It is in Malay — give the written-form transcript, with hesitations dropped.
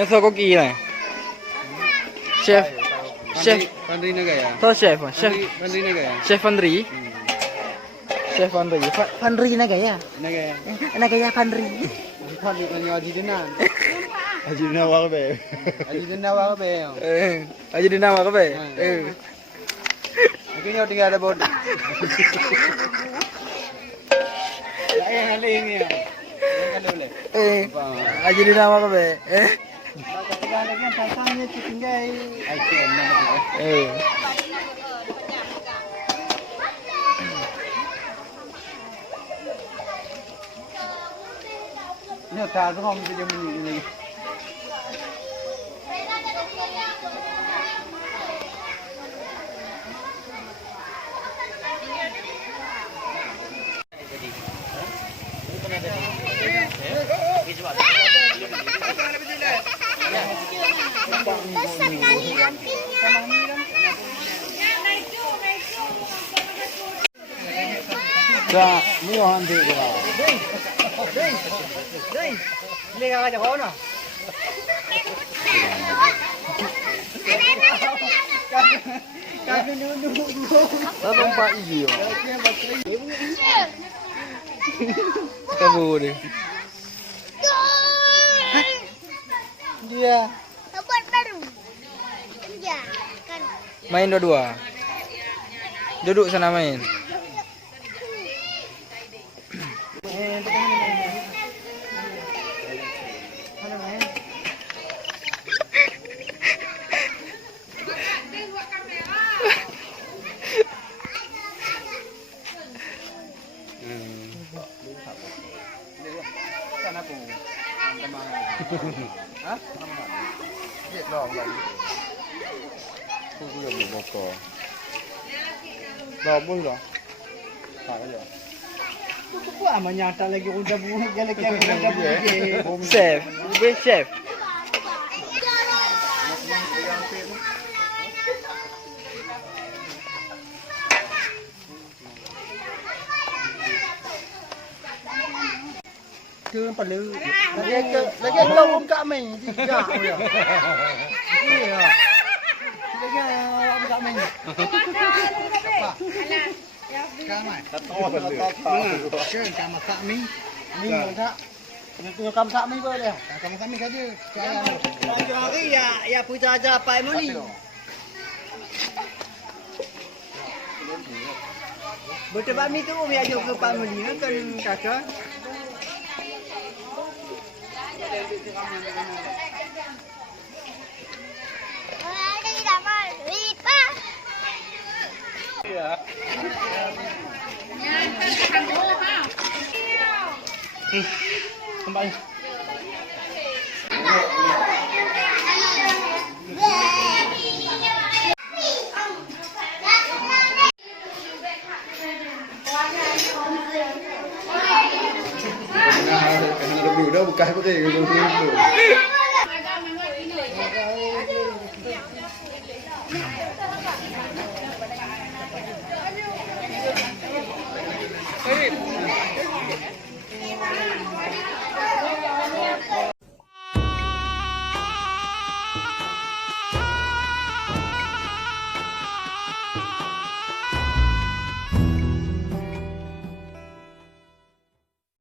Eso koki này. Chef. Chef. Pandri na gaya. Tahu chef, chef. Pandri na gaya. Chef Fandri. Chef Fandri. Fandri na gaya. Na gaya. Na gaya Fandri. Pandri na nyo aji dinan. Aji nawa ka be. Aji dinan wa be. Aja di nama ka ba? Aku nyo tinggal ada bod. Ay haling ya. Kalau boleh. Aja di nama ka ba? Tinggal lagi pasangnya tinggal. Ay kena. Nyo ta tu hom tu je ni. Besar kali apinya. Sa, ni orang dia ke. Lihat aja kau na. Dapat 4 iji. Kabur dia. Dia. Tempat baru. Ya, kan. Main dua-dua. Duduk sana main. Kan aku. Hah? Dia dong. Aku juga belum bokor. Dah pun dah. Tak aja. Aku amat nyata lagi udah bunuh lagi udah bunuh. Chef. Dia chef. Chưa perlu. Lagi kau kat main tidak ya. Iya. Lagi awak kat main. Apa? Kamai. Sure, kamai kat main. Ni tak. Nanti kamai kat main boleh. Kamai kat main saja. Saya hari ya puja aja Pak Emoni. Betul Pak Mi tu biar jauh ke Pak Emoni kan kakak. Ada di dalam lipa. Iya. Kembali. Kena lebih dah bekas aku tadi.